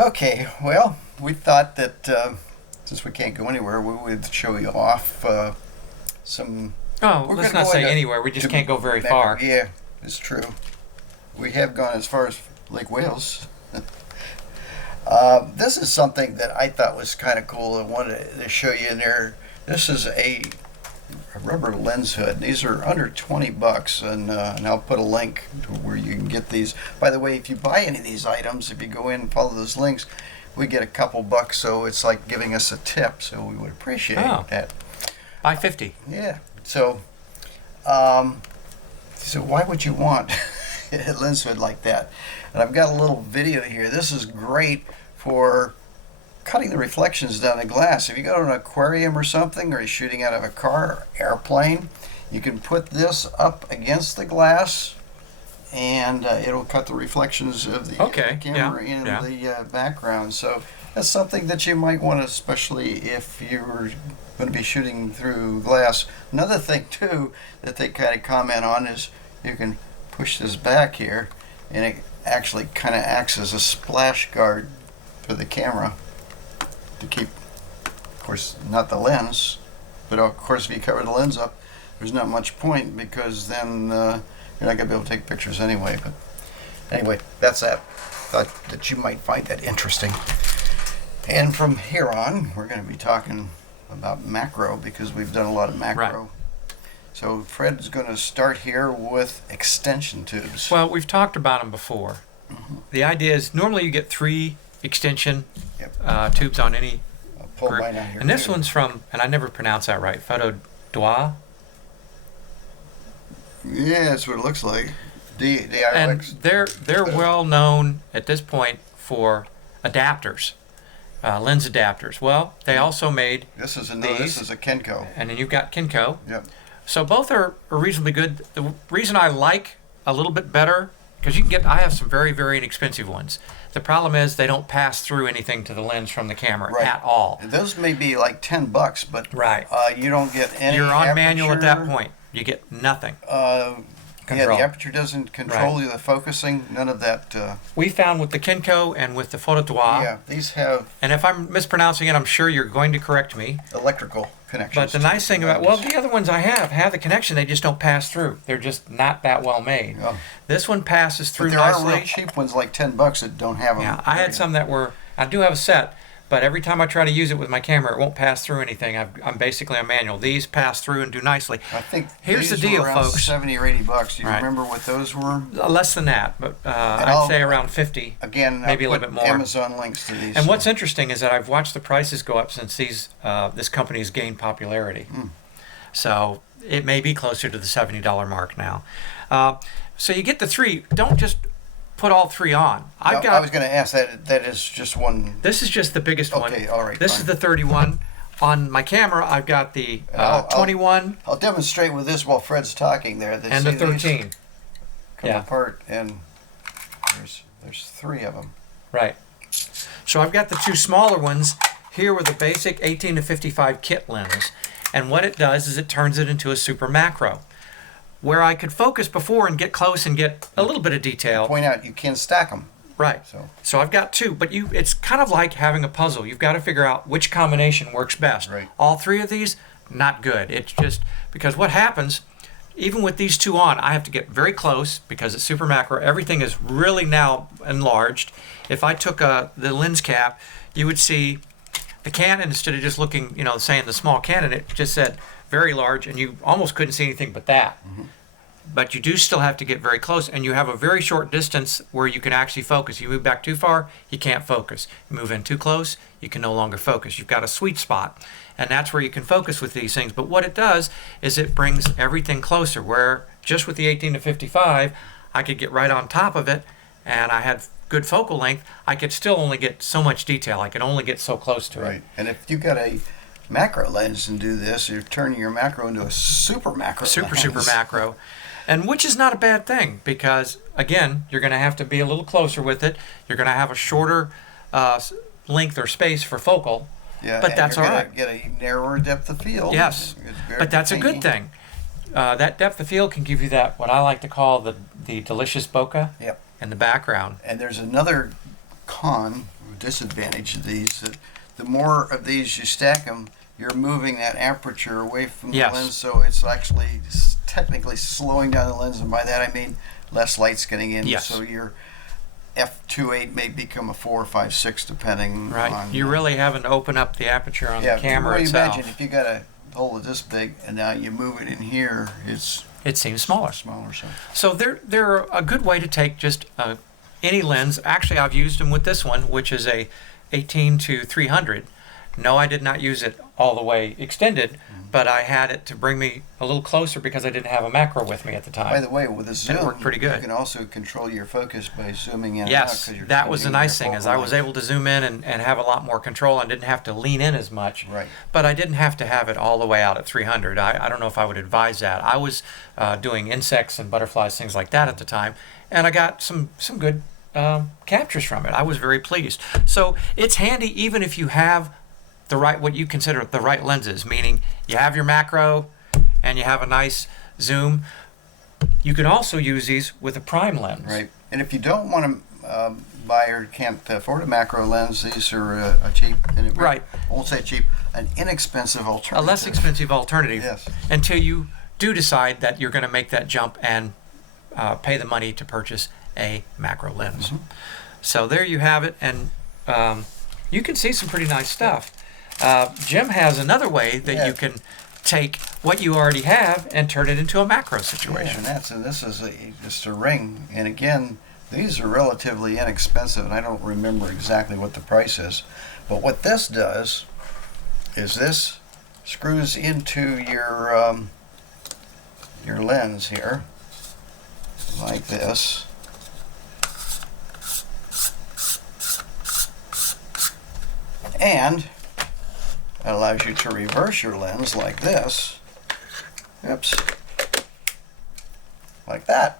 Okay, well, we thought that since we can't go anywhere, we would show you off some. Oh, We're let's gonna not go say into- anywhere. We just can't go very Back- far. Yeah, it's true. We have gone as far as Lake Wales. This is something that I thought was kind of cool. I wanted to show you in there. This is a rubber lens hood. These are under $20, and I'll put a link to where you can get these. By the way, if you buy any of these items, if you go in and follow those links, we get a couple bucks. So it's like giving us a tip. So we would appreciate that. Buy 50. Yeah. So, so why would you want a lens hood like that? And I've got a little video here. This is great for cutting the reflections down the glass. If you go to an aquarium or something, or you're shooting out of a car, airplane, you can put this up against the glass, and it'll cut the reflections of the camera in the background. So that's something that you might want, especially if you're going to be shooting through glass. Another thing too that they kind of comment on is you can push this back here, and it actually kind of acts as a splash guard for the camera to keep, of course, not the lens, but of course if you cover the lens up, there's not much point, because then you're not going to be able to take pictures anyway. But anyway, that's that. Thought that you might find that interesting. And from here on, we're going to be talking about macro, because we've done a lot of macro. Right. So Fred's going to start here with extension tubes. Well, we've talked about them before. The idea is normally you get 3 extension tubes on any I'll pull group. mine out here And this too. one's from, and I never pronounce that right, Photo Dois. Yeah, that's what it looks like. And they're well known at this point for adapters, lens adapters. Well, they also made This is these, this is a Kenko. and then you've got Kinko. Yep. So both are reasonably good. The reason I like a little bit better, because I have some very, very inexpensive ones. The problem is they don't pass through anything to the lens from the camera at all. And those may be like $10, but you don't get any. You're on manual at that aperture. point. You get nothing. Yeah, the aperture doesn't control the focusing. None of that. We found with the Kinko and with the Photo Dois. Yeah, these have. And if I'm mispronouncing it, I'm sure you're going to correct me. Electrical connections. But the nice thing about, the other ones I have the connection, they just don't pass through. They're just not that well made. Oh. This one passes through but there nicely. are real cheap ones like $10 that don't have them. Yeah, I had some that were, I do have a set, but every time I try to use it with my camera, it won't pass through anything. I'm basically on manual. These pass through and do nicely. I think here's these the deal, were around folks. $70 or $80. Do you remember what those were? Less than that, but I'd say around 50. Again, maybe I'll a little put bit more. Amazon links to these. And what's interesting is that I've watched the prices go up since this company has gained popularity. So it may be closer to the $70 mark now. So you get the 3. Don't just put all 3 on. I was going to ask that. That is just one. This is just the biggest one. Okay, all right. This is the 31. On my camera, I've got the 21. I'll demonstrate with this while Fred's talking there. And the 13. Come apart, and there's 3 of them. Right. So I've got the 2 smaller ones here with a basic 18 to 55 kit lens. And what it does is it turns it into a super macro. Where I could focus before and get close and get a little bit of detail. Point out you can stack them. Right. So I've got 2, but it's kind of like having a puzzle. You've got to figure out which combination works best. Right. All 3 of these, not good. It's just because what happens, even with these 2 on, I have to get very close because it's super macro. Everything is really now enlarged. If I took the lens cap, you would see the Canon, instead of just looking, saying the small Canon, it just said very large, and you almost couldn't see anything but that. But you do still have to get very close, and you have a very short distance where you can actually focus. You move back too far, you can't focus. You move in too close, you can no longer focus. You've got a sweet spot, and that's where you can focus with these things. But what it does is it brings everything closer, where just with the 18 to 55, I could get right on top of it, and I had good focal length. I could still only get so much detail. I could only get so close to it. Right. And if you got a macro lens and do this, you're turning your macro into a super macro lens. Super macro. And which is not a bad thing, because again, you're going to have to be a little closer with it. You're going to have a shorter length or space for focal. Yeah, but that's all right. Get a narrower depth of field. Yes, but that's a good thing. That depth of field can give you that, what I like to call the delicious bokeh in the background. And there's another con disadvantage of these. The more of these you stack them, you're moving that aperture away from the Yes. lens, so it's actually technically slowing down the lens, and by that I mean less light's getting in. Yes. So your f2.8 may become a 4, 5, 6, depending Right. on. You're really having to open up the aperture on the camera well, itself. imagine if you got a hole this big, and now you move it in here, it's It seems smaller. smaller. So they're a good way to take just any lens. Actually, I've used them with this one, which is a 18 to 300. No, I did not use it all the way extended, but I had it to bring me a little closer because I didn't have a macro with me at the time. By the way, with a zoom, it worked pretty good. You can also control your focus by zooming in Yes, and out. that was the nice thing, is I was able. able to zoom in and have a lot more control and didn't have to lean in as much. Right. But I didn't have to have it all the way out at 300. I don't know if I would advise that. I was doing insects and butterflies, things like that at the time, and I got some good captures from it. I was very pleased. So it's handy even if you have the right, what you consider the right lenses, meaning you have your macro and you have a nice zoom. You can also use these with a prime lens. Right. And if you don't want to buy or can't afford a macro lens, these are a cheap, Right. I won't say cheap, an inexpensive A alternative. less expensive alternative. Yes. Until you do decide that you're going to make that jump and pay the money to purchase a macro lens. Mm-hmm. So there you have it, and you can see some pretty nice stuff. Jim has another way that Yeah. you can take what you already have and turn it into a macro Yeah, situation. and this is just a ring. And again, these are relatively inexpensive, and I don't remember exactly what the price is. But what this does is this screws into your lens here, like this. And it allows you to reverse your lens like this. Oops. Like that.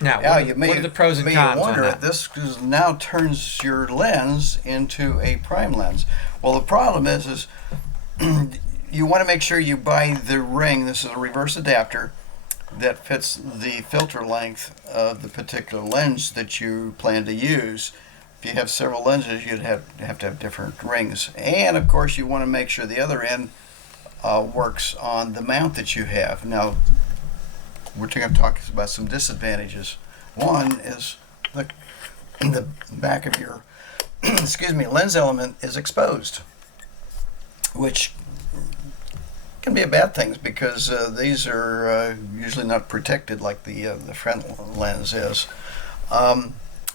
Now, Yeah, what are the pros and cons on wonder that? if this now turns your lens into a prime lens. Well, the problem is you want to make sure you buy the ring. This is a reverse adapter that fits the filter length of the particular lens that you plan to use. If you have several lenses, you'd have to have different rings. And of course, you want to make sure the other end works on the mount that you have. Now, we're going to talk about some disadvantages. One is the back of your excuse me, lens element is exposed, which can be a bad thing because these are usually not protected like the front lens is.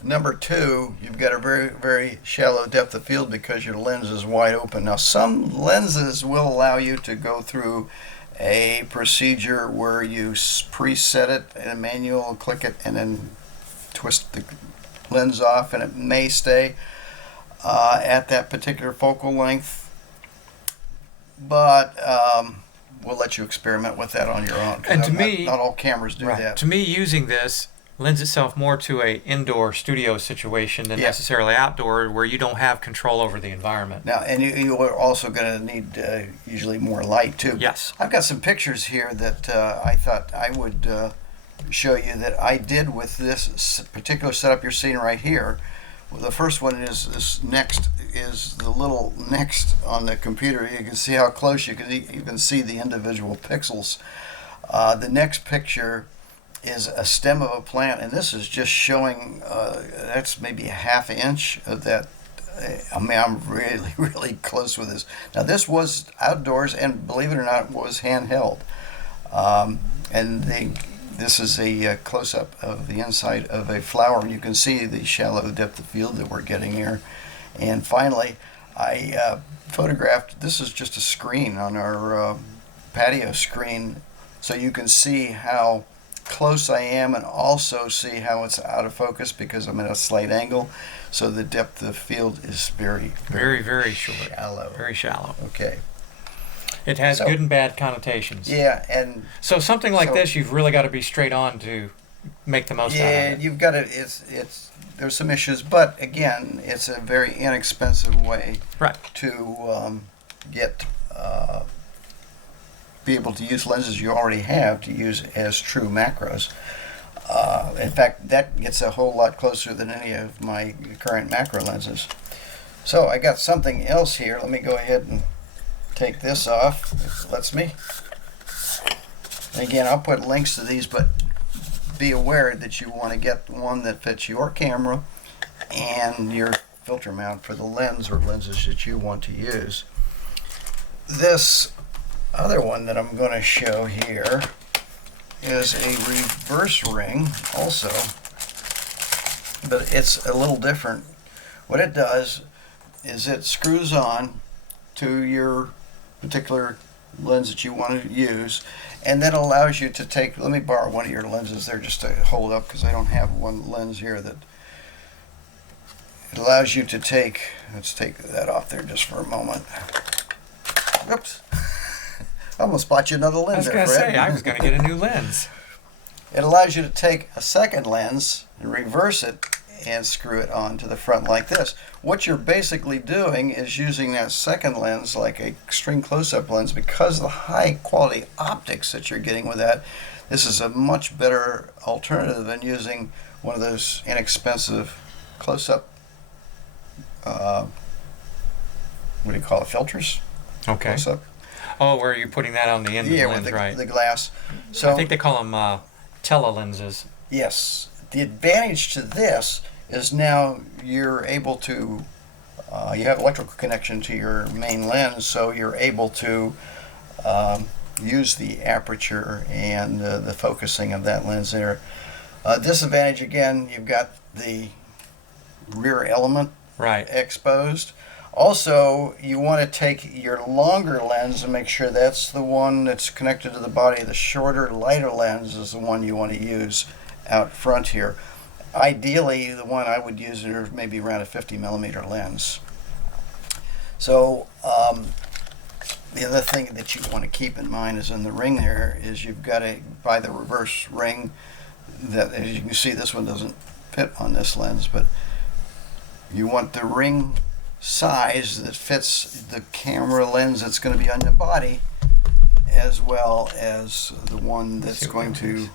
Number two, you've got a very, very shallow depth of field because your lens is wide open. Now, some lenses will allow you to go through a procedure where you preset it in a manual, click it, and then twist the lens off, and it may stay at that particular focal length. But we'll let you experiment with that on your own. And to me, not all cameras do right, that. to me, using this lends itself more to a indoor studio situation than necessarily outdoor, where you don't have control over the environment. Now, and you are also going to need usually more light too. Yes. I've got some pictures here that I thought I would show you that I did with this particular setup you're seeing right here. Well, the first one is this next is the little next on the computer. You can see how close you can see the individual pixels. The next picture is a stem of a plant, and this is just showing that's maybe a half inch of that. I mean, I'm really, really close with this. Now, this was outdoors, and believe it or not, was handheld. This is a close-up of the inside of a flower, and you can see the shallow depth of field that we're getting here. And finally, I photographed, this is just a screen on our patio screen, so you can see how close I am and also see how it's out of focus because I'm at a slight angle. So the depth of field is very, Very, very short. shallow. Very shallow. Okay. It has So- good and bad connotations. Yeah, and So something like So- this, you've really got to be straight on to make the most out yeah, of it. you've got to. It's there's some issues, but again, it's a very inexpensive way Right. to get be able to use lenses you already have to use as true macros. In fact, that gets a whole lot closer than any of my current macro lenses. So I got something else here. Let me go ahead and take this off, if it lets me. And again, I'll put links to these, but be aware that you want to get one that fits your camera and your filter mount for the lens or lenses that you want to use. This other one that I'm going to show here is a reverse ring also, but it's a little different. What it does is it screws on to your particular lens that you want to use, and then allows you to take, let me borrow one of your lenses there just to hold up, because I don't have one lens here that it allows you to take. Let's take that off there just for a moment. Whoops. I almost bought you another lens. I was going to say, I was going to get a new lens. It allows you to take a second lens and reverse it and screw it onto the front like this. What you're basically doing is using that second lens like a extreme close-up lens. Because of the high quality optics that you're getting with that, this is a much better alternative than using one of those inexpensive close-up, what do you call it, filters? Okay. Close-up. Oh, where you're putting that on the end of the lens, with right? the glass. So I think they call them Tele Lenses. yes, the advantage to this is now you're able to, you have electrical connection to your main lens, so you're able to use the aperture and the focusing of that lens there. Disadvantage, again, you've got the rear element Right. exposed. Also, you want to take your longer lens and make sure that's the one that's connected to the body. The shorter, lighter lens is the one you want to use out front here. Ideally, the one I would use is maybe around a 50 millimeter lens. So the other thing that you want to keep in mind is in the ring there is you've got to buy the reverse ring. That, as you can see, this one doesn't fit on this lens, but you want the ring size that fits the camera lens that's going to be on the body, as well as the one that's going to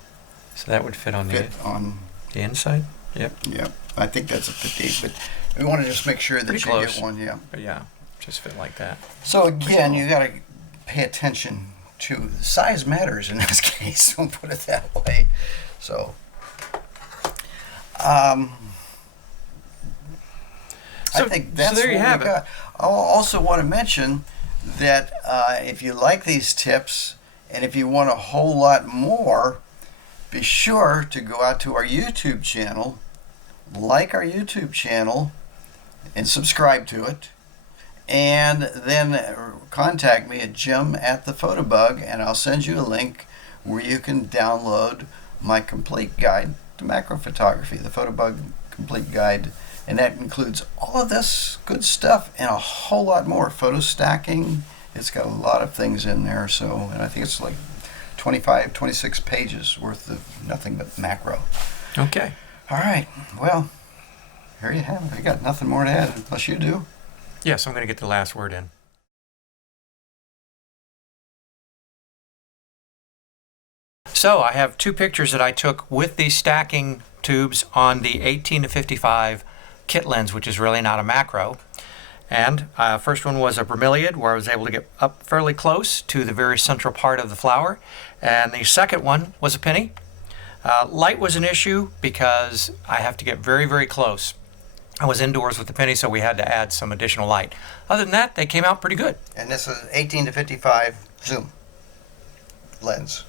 So that would fit on fit on. the inside? Yep. Yeah, I think that's a 50, but we want to just make sure that Pretty you close. get one. Yeah. But yeah, just fit like that. So again, you got to pay attention to size matters in this case. Don't put it that way. So. I think that's there you what have we it. got. I also want to mention that if you like these tips and if you want a whole lot more, be sure to go out to our YouTube channel, like our YouTube channel, and subscribe to it. And then contact me at Jim@thephotobug, and I'll send you a link where you can download my complete guide to macro photography, the Photobug Complete Guide. And that includes all of this good stuff and a whole lot more. Photo stacking, it's got a lot of things in there. So, and I think it's like 25, 26 pages worth of nothing but macro. Okay. All right. Well, here you have it. I got nothing more to add unless you do. Yes, I'm going to get the last word in. So I have two pictures that I took with these stacking tubes on the 18 to 55 kit lens, which is really not a macro. And first one was a bromeliad, where I was able to get up fairly close to the very central part of the flower. And the second one was a penny. Light was an issue because I have to get very, very close. I was indoors with the penny, so we had to add some additional light. Other than that, they came out pretty good. And this is 18 to 55 zoom lens.